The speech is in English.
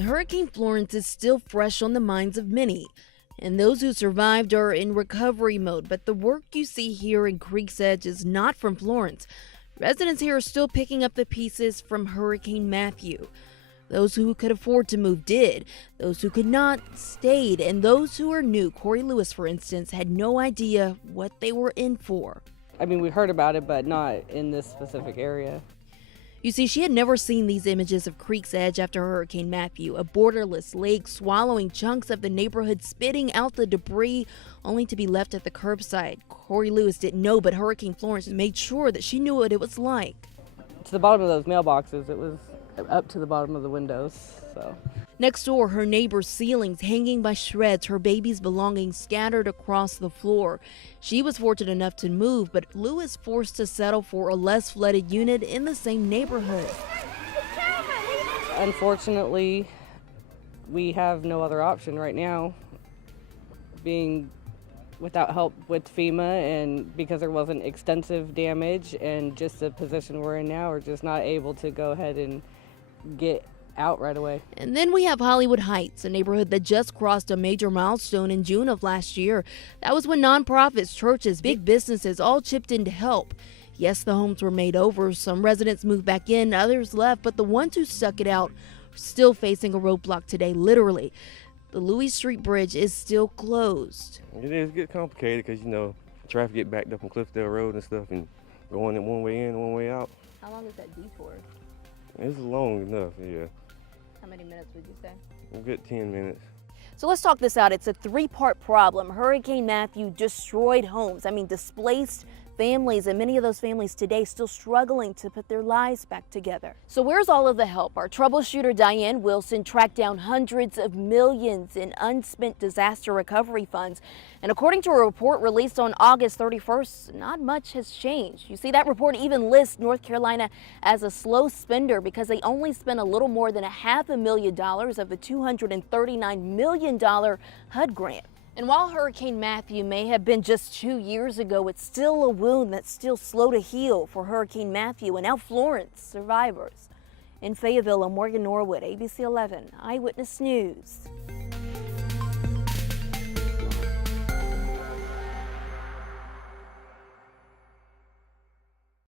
Hurricane Florence is still fresh on the minds of many, and those who survived are in recovery mode. But the work you see here in Creek's Edge is not from Florence. Residents here are still picking up the pieces from Hurricane Matthew. Those who could afford to move did. Those who could not stayed. And those who are new, Corey Lewis, for instance, had no idea what they were in for. I mean, we heard about it, but not in this specific area. You see, she had never seen these images of Creek's Edge after Hurricane Matthew, a borderless lake swallowing chunks of the neighborhood, spitting out the debris, only to be left at the curbside. Corey Lewis didn't know, but Hurricane Florence made sure that she knew what it was like. To the bottom of those mailboxes, it was up to the bottom of the windows, so. Next door, her neighbor's ceilings hanging by shreds, her baby's belongings scattered across the floor. She was fortunate enough to move, but Lewis forced to settle for a less flooded unit in the same neighborhood. Unfortunately, we have no other option right now, being without help with FEMA, and because there wasn't extensive damage and just the position we're in now, we're just not able to go ahead and get out right away. And then we have Hollywood Heights, a neighborhood that just crossed a major milestone in June of last year. That was when nonprofits, churches, big businesses all chipped in to help. Yes, the homes were made over. Some residents moved back in, others left, but the ones who stuck it out are still facing a roadblock today, literally. The Louis Street Bridge is still closed. It is get complicated because, traffic get backed up on Cliffdale Road and stuff and going in one way in, one way out. How long is that detour? It's long enough, yeah. How many minutes would you say? A good 10 minutes. So let's talk this out. It's a three-part problem. Hurricane Matthew destroyed homes. Displaced families, and many of those families today still struggling to put their lives back together. So where's all of the help? Our troubleshooter Diane Wilson tracked down hundreds of millions in unspent disaster recovery funds. And according to a report released on August 31st, not much has changed. You see, that report even lists North Carolina as a slow spender because they only spent a little more than $500,000 of the $239 million HUD grant. And while Hurricane Matthew may have been just 2 years ago, it's still a wound that's still slow to heal for Hurricane Matthew and now Florence survivors. In Fayetteville, I'm Morgan Norwood, ABC 11 Eyewitness News.